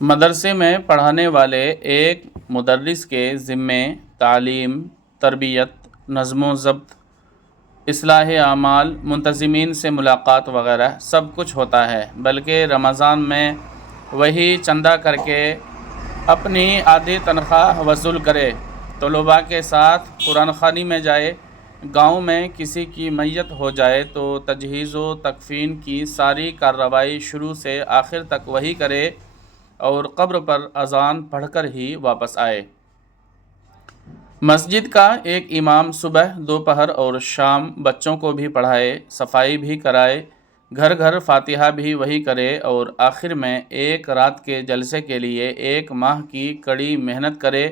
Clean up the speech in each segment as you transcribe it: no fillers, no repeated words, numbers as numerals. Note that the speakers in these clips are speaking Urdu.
مدرسے میں پڑھانے والے ایک مدرس کے ذمے تعلیم، تربیت، نظم و ضبط، اصلاح اعمال، منتظمین سے ملاقات وغیرہ سب کچھ ہوتا ہے، بلکہ رمضان میں وہی چندہ کر کے اپنی آدھی تنخواہ وصول کرے، طلباء کے ساتھ قرآن خوانی میں جائے، گاؤں میں کسی کی میت ہو جائے تو تجہیز و تکفین کی ساری کارروائی شروع سے آخر تک وہی کرے اور قبر پر اذان پڑھ کر ہی واپس آئے۔ مسجد کا ایک امام صبح، دوپہر اور شام بچوں کو بھی پڑھائے، صفائی بھی کرائے، گھر گھر فاتحہ بھی وہی کرے اور آخر میں ایک رات کے جلسے کے لیے 1 ماہ کی کڑی محنت کرے،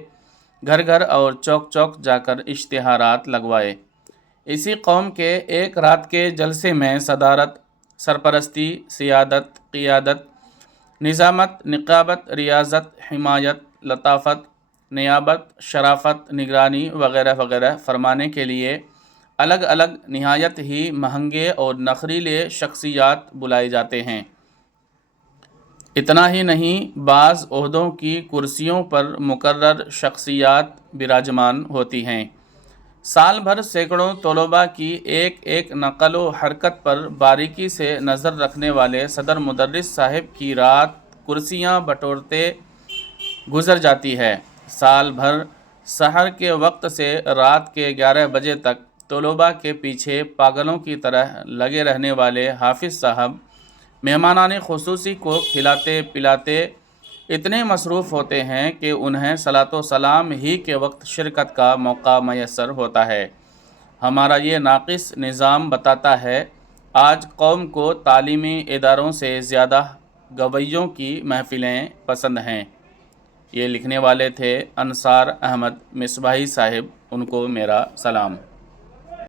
گھر گھر اور چوک چوک جا کر اشتہارات لگوائے۔ اسی قوم کے ایک رات کے جلسے میں صدارت، سرپرستی، سیادت، قیادت، نظامت، نقابت، ریاضت، حمایت، لطافت، نیابت، شرافت، نگرانی وغیرہ وغیرہ فرمانے کے لیے الگ الگ نہایت ہی مہنگے اور نخریلے شخصیات بلائے جاتے ہیں۔ اتنا ہی نہیں، بعض عہدوں کی کرسیوں پر مقرر شخصیات براجمان ہوتی ہیں۔ سال بھر سینکڑوں طلباء کی ایک ایک نقل و حرکت پر باریکی سے نظر رکھنے والے صدر مدرس صاحب کی رات کرسیاں بٹورتے گزر جاتی ہے۔ سال بھر سحر کے وقت سے رات کے 11 بجے تک طلباء کے پیچھے پاگلوں کی طرح لگے رہنے والے حافظ صاحب مہمانان خصوصی کو کھلاتے پلاتے اتنے مصروف ہوتے ہیں کہ انہیں صلاۃ و سلام ہی کے وقت شرکت کا موقع میسر ہوتا ہے۔ ہمارا یہ ناقص نظام بتاتا ہے آج قوم کو تعلیمی اداروں سے زیادہ گویوں کی محفلیں پسند ہیں۔ یہ لکھنے والے تھے انصار احمد مصباحی صاحب، ان کو میرا سلام۔